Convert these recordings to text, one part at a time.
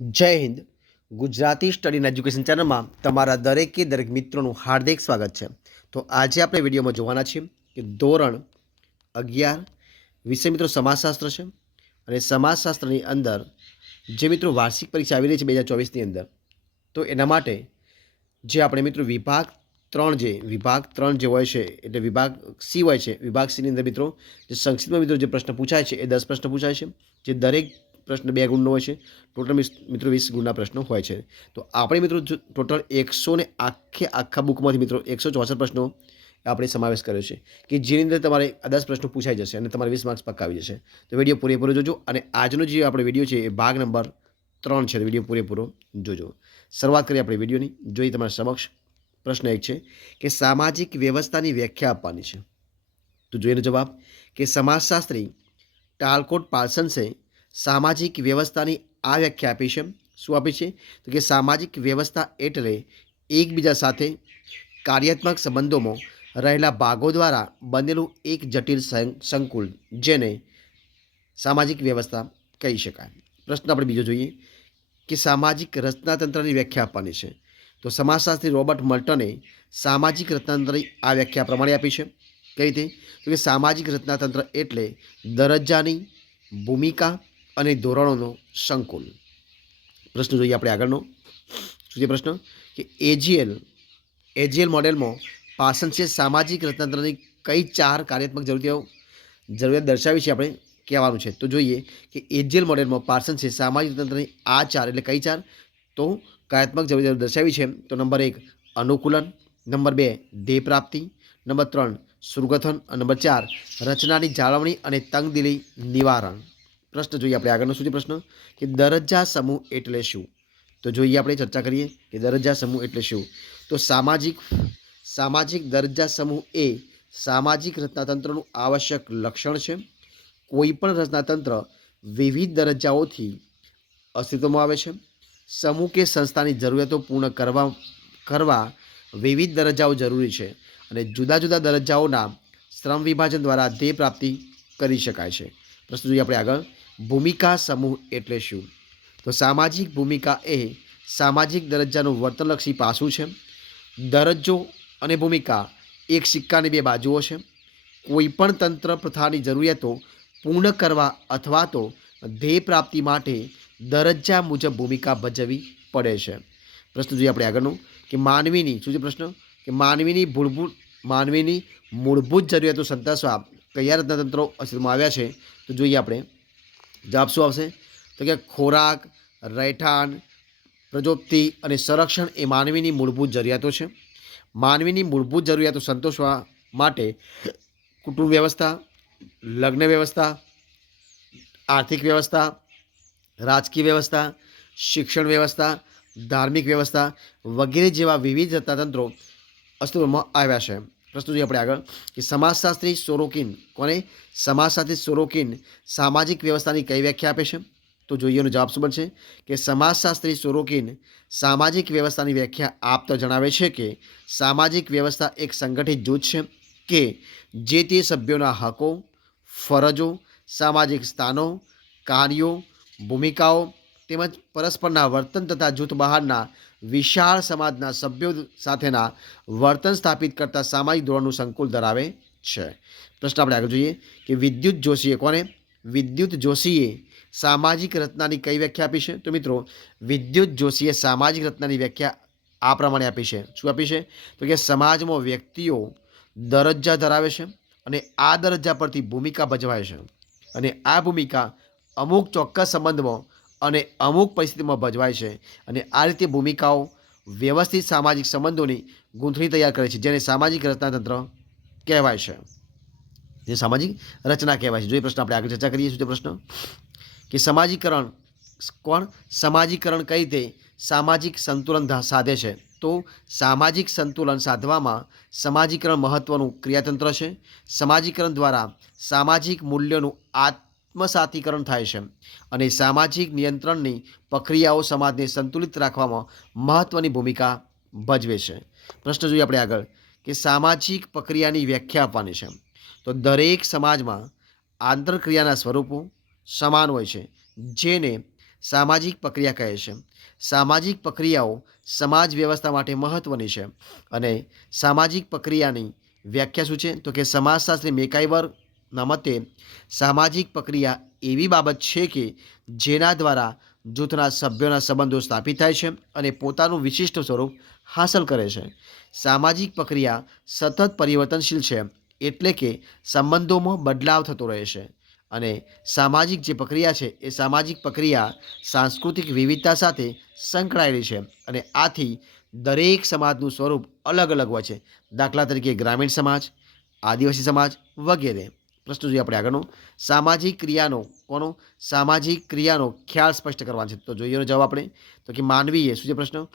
Jai Hind. Gujarati study and education ચેનલમાં તમારા દરેકે દરેક મિત્રોનું હાર્દિક સ્વાગત છે. તો આજે આપણે વિડીયોમાં જોવાના છીએ કે ધોરણ અગિયાર વિષય મિત્રો સમાજશાસ્ત્ર છે અને સમાજશાસ્ત્રની અંદર જે મિત્રો વાર્ષિક પરીક્ષા આવી રહી છે બે હજાર ચોવીસની અંદર, તો એના માટે જે આપણે મિત્રો વિભાગ ત્રણ જે, વિભાગ ત્રણ જે હોય છે, એટલે વિભાગ સી હોય છે, વિભાગ સીની અંદર મિત્રો જે સંક્ષિપ્તમાં મિત્રો જે પ્રશ્ન પૂછાય છે એ દસ પ્રશ્ન પૂછાય છે, જે દરેક પ્રશ્ન બે ગુણનો હોય છે. ટોટલ મિત્રો, વીસ ગુણના પ્રશ્નો હોય છે. તો આપણે મિત્રો ટોટલ એકસો ને આખે આખા બુકમાંથી મિત્રો એકસો ચોસઠ પ્રશ્નો આપણે સમાવેશ કર્યો છે કે જેની અંદર તમારે દસ પ્રશ્નો પૂછાઈ જશે અને તમારે વીસ માર્ક્સ પક્કા આવી જશે. તો વીડિયો પૂરેપૂરો જોજો અને આજનો જે આપણે વીડિયો છે એ ભાગ નંબર ત્રણ છે. તો વીડિયો પૂરેપૂરો જોજો. શરૂઆત કરીએ આપણે વિડીયોની જોઈએ તમારા સમક્ષ પ્રશ્ન એક છે કે સામાજિક વ્યવસ્થાની વ્યાખ્યા આપવાની છે. તો જોઈએ જવાબ કે સમાજશાસ્ત્રી ટાલકોટ પાર્સન્સે સામાજિક વ્યવસ્થાની આ વ્યાખ્યા આપી છે. શું આપી છે? તો કે સામાજિક વ્યવસ્થા એટલે એકબીજા સાથે કાર્યાત્મક સંબંધોમાં રહેલા ભાગો દ્વારા બનેલું એક જટિલ સંકુલ જેને સામાજિક વ્યવસ્થા કહી શકાય. પ્રશ્ન આપણે બીજો જોઈએ કે સામાજિક રચનાતંત્રની વ્યાખ્યા આપવાની છે. તો સમાજશાસ્ત્રી રોબર્ટ મલ્ટને સામાજિક રચનાતંત્રની આ વ્યાખ્યા પ્રમાણે આપી છે. કઈ રીતે? તો કે સામાજિક રચનાતંત્ર એટલે દરજ્જાની ભૂમિકા અને ધોરણોનો સંકુલ. પ્રશ્ન જોઈએ આપણે આગળનો. શું છે પ્રશ્ન? કે એજીએલ એજીએલ મોડેલમાં પાસન્સે સામાજિક રચનાતંત્રની કઈ ચાર કાર્યાત્મક જરૂરિયાતો, જરૂરિયાત દર્શાવી છે આપણે? કહેવાનું છે. તો જોઈએ કે એજીએલ મોડેલમાં પાર્સન્સે સામાજિક તંત્રની આ ચાર એટલે કઈ ચાર? તો કાર્યાત્મક જરૂરિયાત દર્શાવી છે. તો નંબર એક, અનુકૂલન. નંબર બે ધ્યેય પ્રાપ્તિ નંબર ત્રણ, સુરગથન. અને નંબર ચાર, રચનાની જાળવણી અને તંગદિલી નિવારણ. પ્રશ્ન જોઈએ આપણે આગળનો શું છે પ્રશ્ન? કે દરજ્જા સમૂહ એટલે શું? તો જોઈએ આપણે ચર્ચા કરીએ કે દરજ્જા સમૂહ એટલે શું? તો સામાજિક સામાજિક દરજ્જા સમૂહ એ સામાજિક રચનાતંત્રનું આવશ્યક લક્ષણ છે. કોઈપણ રચનાતંત્ર વિવિધ દરજ્જાઓથી અસ્તિત્વમાં આવે છે. સમૂહ કે સંસ્થાની જરૂરિયાતો પૂર્ણ કરવા કરવા વિવિધ દરજ્જાઓ જરૂરી છે અને જુદા જુદા દરજ્જાઓના શ્રમ વિભાજન દ્વારા ધ્યેય પ્રાપ્તિ કરી શકાય છે. પ્રશ્ન જોઈએ આપણે આગળ. ભૂમિકા સમૂહ એટલે શું? તો સામાજિક ભૂમિકા એ સામાજિક દરજ્જાનું વર્તનલક્ષી પાસું છે. દરજ્જો અને ભૂમિકા એક સિક્કાની બે બાજુઓ છે. કોઈપણ તંત્ર પ્રથાની જરૂરિયાતો પૂર્ણ કરવા અથવા તો ધ્યેય પ્રાપ્તિ માટે દરજ્જા મુજબ ભૂમિકા ભજવવી પડે છે. પ્રશ્ન જોઈએ આપણે આગળનું, કે માનવીની, શું છે પ્રશ્ન? કે માનવીની મૂળભૂત માનવીની મૂળભૂત જરૂરિયાતો સંતોષવા કયા રત્નતંત્રો અસ્તિત્વમાં આવ્યા છે? તો જોઈએ આપણે જવાબ શું આવશે? તો કે ખોરાક, રહેઠાણ, પ્રજોપ્તિ અને સંરક્ષણ એ માનવીની મૂળભૂત જરૂરિયાતો છે. માનવીની મૂળભૂત જરૂરિયાતો સંતોષવા માટે કુટુંબ વ્યવસ્થા લગ્ન વ્યવસ્થા આર્થિક વ્યવસ્થા, રાજકીય વ્યવસ્થા, શિક્ષણ વ્યવસ્થા, ધાર્મિક વ્યવસ્થા વગેરે જેવા વિવિધ તંત્રો અસ્તિત્વમાં આવ્યા છે. જોઈએ આપણે આગળ, કે સમાજશાસ્ત્રી સોરોકિન કોને? સમાજશાસ્ત્રી સોરોકિન સામાજિક વ્યવસ્થાની કઈ વ્યાખ્યા આપે છે? તો જોઈએ એનો જવાબ શું બનશે? કે સમાજશાસ્ત્રી સોરોકિન સામાજિક વ્યવસ્થાની વ્યાખ્યા આપતા જણાવે છે કે સામાજિક વ્યવસ્થા એક સંગઠિત જૂથ છે કે જે તે સભ્યોના હકો, ફરજો, સામાજિક સ્થાનો, કાર્યો, ભૂમિકાઓ તેમજ પરસ્પરના વર્તન તથા જૂથ બહારના વિશાળ સમાજના સભ્યો સાથેના વર્તન સ્થાપિત કરતા સામાજિક ધોરણનું સંકુલ ધરાવે છે. પ્રશ્ન આપણે આગળ જોઈએ કે વિદ્યુત જોશીએ કોને? વિદ્યુત જોશીએ સામાજિક રચનાની કઈ વ્યાખ્યા આપી છે? તો મિત્રો, વિદ્યુત જોશીએ સામાજિક રચનાની વ્યાખ્યા આ પ્રમાણે આપી છે. શું આપી છે? તો કે સમાજમાં વ્યક્તિઓ દરજ્જા ધરાવે છે અને આ દરજ્જા પરથી ભૂમિકા ભજવાય છે. અને આ ભૂમિકા અમુક ચોક્કસ સંબંધમાં અને અમુક પરિસ્થિતિમાં ભજવાય છે. અને આ રીતે ભૂમિકાઓ વ્યવસ્થિત સામાજિક સંબંધોની ગૂંથણી તૈયાર કરે છે, જેને સામાજિક રચનાતંત્ર કહેવાય છે. જે સામાજિક રચના કહેવાય છે. જો એ પ્રશ્ન આપણે આગળ ચર્ચા કરીએ શું તે પ્રશ્ન? કે સમાજીકરણ કોણ? સમાજીકરણ કઈ રીતે સામાજિક સંતુલન સાધે છે? તો સામાજિક સંતુલન સાધવામાં સમાજીકરણ મહત્વનું ક્રિયાતંત્ર છે. સમાજીકરણ દ્વારા સામાજિક મૂલ્યોનું આત્મસાતીકરણ થાય છે અને સામાજિક નિયંત્રણની પ્રક્રિયાઓ સમાજને સંતુલિત રાખવામાં મહત્ત્વની ભૂમિકા ભજવે છે. પ્રશ્ન જોઈએ આપણે આગળ કે સામાજિક પ્રક્રિયાની વ્યાખ્યા આપવાની છે. તો દરેક સમાજમાં આંતરક્રિયાના સ્વરૂપો સમાન હોય છે, જેને સામાજિક પ્રક્રિયા કહે છે. સામાજિક પ્રક્રિયાઓ સમાજ વ્યવસ્થા માટે મહત્ત્વની છે અને સામાજિક પ્રક્રિયાની વ્યાખ્યા શું છે? તો કે સમાજશાસ્ત્રી મેકાઈવરના મતે સામાજિક પ્રક્રિયા એવી બાબત છે કે જેના દ્વારા જૂથના સભ્યોના સંબંધો સ્થાપિત થાય છે અને પોતાનું વિશિષ્ટ સ્વરૂપ હાંસલ કરે છે. સામાજિક પ્રક્રિયા સતત પરિવર્તનશીલ છે એટલે કે સંબંધોમાં બદલાવ થતો રહે છે અને સામાજિક જે પ્રક્રિયા છે એ સામાજિક પ્રક્રિયા સાંસ્કૃતિક વિવિધતા સાથે સંકળાયેલી છે અને આથી દરેક સમાજનું સ્વરૂપ અલગ અલગ હોય છે. દાખલા તરીકે ગ્રામીણ સમાજ, આદિવાસી સમાજ વગેરે. પ્રશ્ન જોઈએ આપણે આગળનો. સામાજિક ક્રિયાનો, કોનો? સામાજિક ક્રિયાનો ખ્યાલ સ્પષ્ટ કરવાનો છે. તો જોઈએ એનો જવાબ આપણે. તો કે માનવીએ શું છે પ્રશ્ન?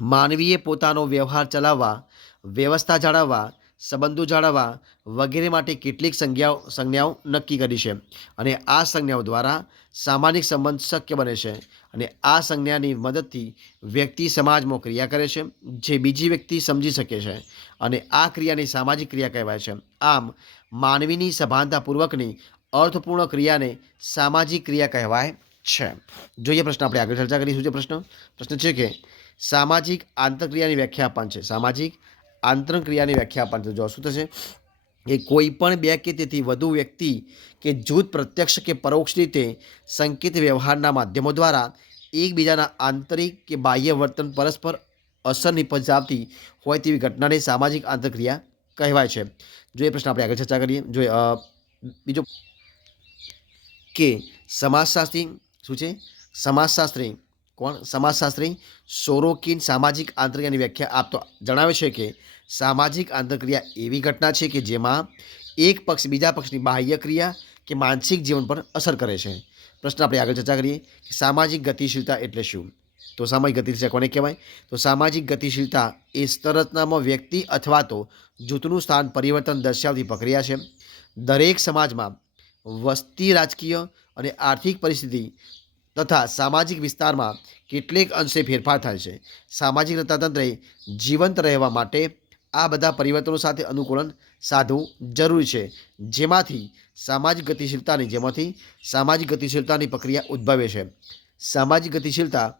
માનવીએ પોતાનો વ્યવહાર ચલાવવા, વ્યવસ્થા જાળવવા, સંબંધો જાળવવા વગેરે માટે કેટલીક સંજ્ઞાઓ સંજ્ઞાઓ નક્કી કરી છે. અને આ સંજ્ઞાઓ દ્વારા સામાજિક સંબંધ શક્ય બને છે. અને આ સંજ્ઞાની મદદથી વ્યક્તિ સમાજમાં ક્રિયા કરે છે, જે બીજી વ્યક્તિ સમજી શકે છે. અને આ ક્રિયાની સામાજિક ક્રિયા કહેવાય છે. આમ માનવીની સભાનતાપૂર્વકની અર્થપૂર્ણ ક્રિયાને સામાજિક ક્રિયા કહેવાય છે. જોઈએ પ્રશ્ન આપણે આગળ ચર્ચા કરીશું જે પ્રશ્ન. પ્રશ્ન છે કે સામાજિક આંતરક્રિયાની વ્યાખ્યા આપવાની છે. સામાજિક આંતરક્રિયાની વ્યાખ્યા આપવાની છે. જો શું થશે? એ કોઈપણ બે કે તેથી વધુ વ્યક્તિ કે જૂથ પ્રત્યક્ષ કે પરોક્ષ રીતે સંકેત વ્યવહારના માધ્યમો દ્વારા એકબીજાના આંતરિક કે બાહ્ય વર્તન પરસ્પર અસર નિપજાવતી હોય તેવી ઘટનાને સામાજિક આંતરક્રિયા કહેવાય છે. જો એ પ્રશ્ન આપણે આગળ ચર્ચા કરીએ. જો બીજો કે સમાજશાસ્ત્રી શું છે? સમાજશાસ્ત્રી કોણ? સમાજશાસ્ત્રી સોરોકિન સામાજિક આંતરક્રિયાની વ્યાખ્યા આપતો જણાવે છે કે સામાજિક આંતરક્રિયા એવી ઘટના છે કે જેમાં એક પક્ષ બીજા પક્ષની બાહ્ય ક્રિયા કે માનસિક જીવન પર અસર કરે છે. પ્રશ્ન આપણે આગળ ચર્ચા કરીએ કે સામાજિક ગતિશીલતા એટલે શું? તો સામાજિક ગતિશીલતા કોને કહેવાય? તો સામાજિક ગતિશીલતા એ સ્તરચનામાં વ્યક્તિ અથવા તો જૂથનું સ્થાન પરિવર્તન દર્શાવતી પ્રક્રિયા છે. દરેક સમાજમાં વસ્તી રાજકીય અને આર્થિક પરિસ્થિતિ તથા સામાજિક વિસ્તારમાં કેટલેક અંશે ફેરફાર થાય છે. સામાજિક રતાતંત્રે જીવંત રહેવા માટે આ બધા પરિવર્તનો સાથે અનુકૂલન સાધવું જરૂરી છે. જેમાંથી સામાજિક ગતિશીલતાની જેમાંથી સામાજિક ગતિશીલતાની પ્રક્રિયા ઉદ્ભવે છે. સામાજિક ગતિશીલતા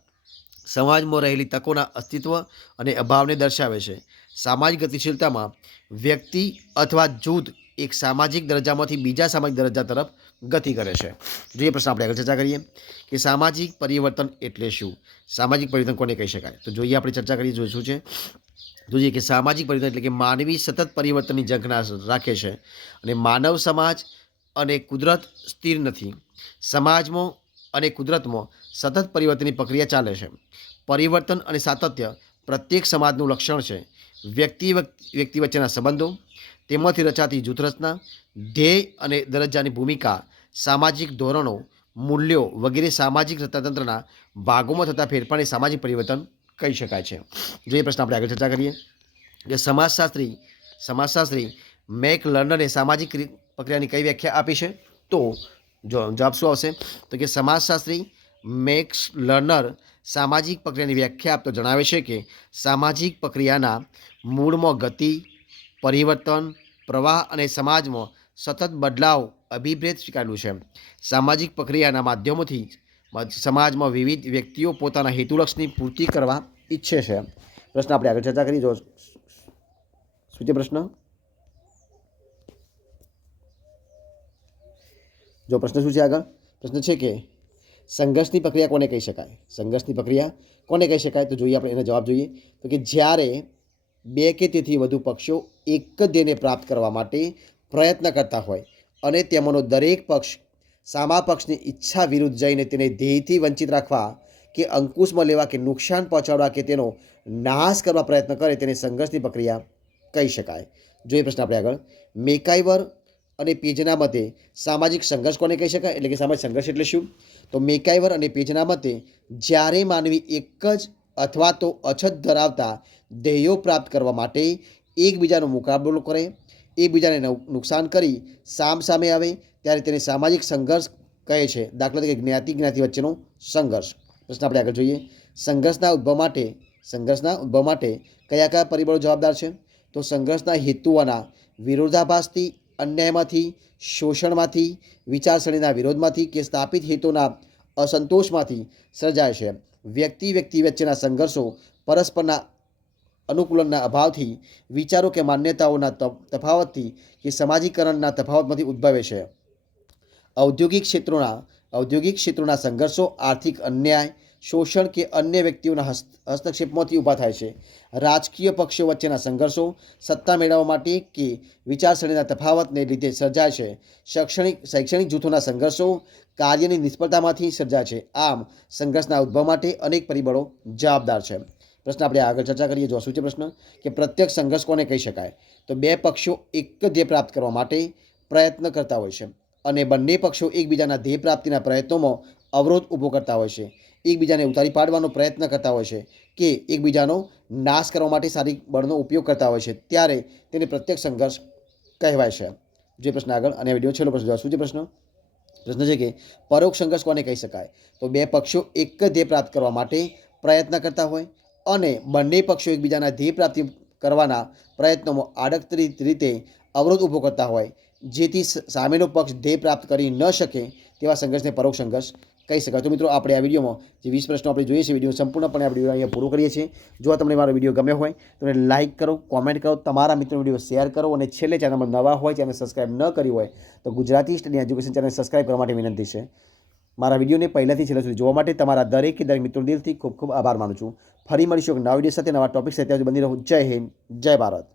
સમાજમાં રહેલી તકોના અસ્તિત્વ અને અભાવને દર્શાવે છે. સામાજિક ગતિશીલતામાં વ્યક્તિ અથવા જૂથ એક સામાજિક દરજ્જામાંથી બીજા સામાજિક દરજ્જા તરફ ગતિ કરે છે. જોઈએ પ્રશ્ન આપણે આગળ ચર્ચા કરીએ કે સામાજિક પરિવર્તન એટલે શું? સામાજિક પરિવર્તન કોને કહી શકાય? તો જોઈએ આપણે ચર્ચા કરીએ જોઈએ શું છે? જોઈએ કે સામાજિક પરિવર્તન એટલે કે માનવી સતત પરિવર્તનની ઝંખના રાખે છે અને માનવ સમાજ અને કુદરત સ્થિર નથી. સમાજમાં અને કુદરતમાં સતત પરિવર્તનની પ્રક્રિયા ચાલે છે. પરિવર્તન અને સાતત્ય પ્રત્યેક સમાજનું લક્ષણ છે. વ્યક્તિ વ્યક્તિ વચ્ચેના સંબંધો, તેમાંથી રચાતી જૂથ રચના, ધ્યેય અને દરજ્જાની ભૂમિકા, સામાજિક ધોરણો, મૂલ્યો વગેરે સામાજિક રચનાતંત્રના ભાગોમાં થતા ફેરફારને સામાજિક પરિવર્તન કહી શકાય છે. જો એ પ્રશ્ન આપણે આગળ ચર્ચા કરીએ, કે સમાજશાસ્ત્રી સમાજશાસ્ત્રી મેક લર્નરે સામાજિક ક્રિ- પ્રક્રિયાની કઈ વ્યાખ્યા આપી છે? તો જો જવાબ શું આવશે તો કે સમાજશાસ્ત્રી મેક્સ લર્નર સામાજિક પ્રક્રિયાની વ્યાખ્યા આપતો જણાવે છે કે સામાજિક પ્રક્રિયાના મૂળમાં ગતિ પરિવર્તન પ્રવાહ અને સમાજમાં સતત બદલાવ અભિપ્રેત સ્વીકારેલું છે સામાજિક પ્રક્રિયાના માધ્યમોથી સમાજમાં વિવિધ વ્યક્તિઓ પોતાના હેતુલક્ષની પૂર્તિ કરવા ઈચ્છે છે પ્રશ્ન આપણે આગળ ચર્ચા કરી જો શું છે પ્રશ્ન જો પ્રશ્ન શું છે આગળ? પ્રશ્ન છે કે સંઘર્ષની પ્રક્રિયા કોને કહી શકાય? સંઘર્ષની પ્રક્રિયા કોને કહી શકાય? તો જોઈએ આપણે એનો જવાબ જોઈએ. તો કે જ્યારે બે કે તેથી વધુ પક્ષો એક જ ધ્યેયને પ્રાપ્ત કરવા માટે પ્રયત્ન કરતા હોય અને તેમાંનો દરેક પક્ષ સામા પક્ષની ઈચ્છા વિરુદ્ધ જઈને તેને ધ્યેયથી વંચિત રાખવા કે અંકુશમાં લેવા કે નુકસાન પહોંચાડવા કે તેનો નાશ કરવા પ્રયત્ન કરે, તેને સંઘર્ષની પ્રક્રિયા કહી શકાય. જોઈએ પ્રશ્ન આપણે આગળ. મેકાઈવર અને પેજના મતે સામાજિક સંઘર્ષ કોને કહી શકાય? એટલે કે સામાજિક સંઘર્ષ એટલે શું? તો મેકાઈવર અને પેજના મતે જ્યારે માનવી એક જ અથવા તો અછત ધરાવતા ધ્યેયો પ્રાપ્ત કરવા માટે એકબીજાનો મુકાબલો કરે, એકબીજાને નુકસાન કરી, સામ સામે આવે, ત્યારે તેને સામાજિક સંઘર્ષ કહે છે. દાખલા તરીકે જ્ઞાતિ જ્ઞાતિ વચ્ચેનો સંઘર્ષ. પ્રશ્ન આપણે આગળ જોઈએ. સંઘર્ષના ઉદ્ભવ માટે, સંઘર્ષના ઉદ્ભવ માટે કયા કયા પરિબળો જવાબદાર છે? તો સંઘર્ષના હેતુઓના વિરોધાભાસથી અન્યાયમાંથી, શોષણમાંથી, વિચારસરણીના વિરોધમાંથી કે સ્થાપિત હેતુના અસંતોષમાંથી સર્જાય છે. વ્યક્તિ વ્યક્તિ વચ્ચેના સંઘર્ષો પરસ્પરના અનુકૂલનના અભાવથી વિચારો કે માન્યતાઓના તફાવતથી કે સમાજીકરણના તફાવતમાંથી ઉદ્ભવે છે. ઔદ્યોગિક ક્ષેત્રોના ઔદ્યોગિક ક્ષેત્રોના સંઘર્ષો, આર્થિક અન્યાય શોષણ કે અન્ય વ્યક્તિઓના હસ્તક્ષેપમાંથી ઊભા થાય છે. રાજકીય પક્ષો વચ્ચેના સંઘર્ષો સત્તા મેળવવા માટે કે વિચારસરણીના તફાવતને લીધે સર્જાય છે. શૈક્ષણિક શૈક્ષણિક જૂથોના સંઘર્ષો કાર્યની નિષ્ફળતામાંથી સર્જાય છે. આમ, સંઘર્ષના ઉદ્ભવ માટે અનેક પરિબળો જવાબદાર છે. પ્રશ્ન આપણે આગળ ચર્ચા કરીએ. જો શું છે પ્રશ્ન કે પ્રત્યક્ષ સંઘર્ષ કોને કહી શકાય? તો બે પક્ષો એક ધ્યેય પ્રાપ્ત કરવા માટે પ્રયત્ન કરતા હોય છે. અને બંને પક્ષો એકબીજાના ધ્યેય પ્રાપ્તિના પ્રયત્નોમાં અવરોધ ઊભો કરતા હોય છે. એકબીજાને ઉતારી પાડવાનો પ્રયત્ન કરતા હોય છે કે એકબીજાનો નાશ કરવા માટે શારીરિક બળનો ઉપયોગ કરતા હોય છે. ત્યારે તેને પ્રત્યક્ષ સંઘર્ષ કહેવાય છે. જે પ્રશ્ન આગળ અને વીડિયો છેલ્લો પ્રશ્ન શું છે પ્રશ્ન? પ્રશ્ન છે કે પરોક્ષ સંઘર્ષ કોને કહી શકાય? તો બે પક્ષો એક જ ધ્યેય પ્રાપ્ત કરવા માટે પ્રયત્ન કરતા હોય અને બંને પક્ષો એકબીજાના ધ્યેય પ્રાપ્તિ કરવાના પ્રયત્નોમાં આડકતરી રીતે અવરોધ ઊભો કરતા હોય. જેથી સામેનો પક્ષ ધ્યેય પ્રાપ્ત કરી ન શકે તેવા સંઘર્ષને પરોક્ષ સંઘર્ષ કહી શકાય. તો મિત્રો, આપણે આ વિડીયોમાં જે વીસ પ્રશ્નો આપણે જોઈએ છે વીડિયો સંપૂર્ણપણે આપણે વીડિયો અહીંયા પૂરો કરીએ છીએ. જો તમને મારો વીડિયો ગમ્યો હોય, તો એને લાઇક કરો કોમેન્ટ કરો, તમારા મિત્રો વીડિયો શેર કરો અને છેલ્લે ચેનલમાં નવા હોય ચેનલ સબસ્ક્રાઇબ ન કરી હોય, તો Gujarati study education channel subscribe કરવા માટે વિનંતી છે. મારા વિડીયોને પહેલાંથી છેલ્લે સુધી જોવા માટે તમારા દરેક દરેક મિત્રો દિલથી ખૂબ ખૂબ આભાર માનું છું. ફરી મળીશું એક નવા વીડિયો સાથે, નવા ટોપિક સાથે. ત્યાં રહું. જય હિન્દ, જય ભારત.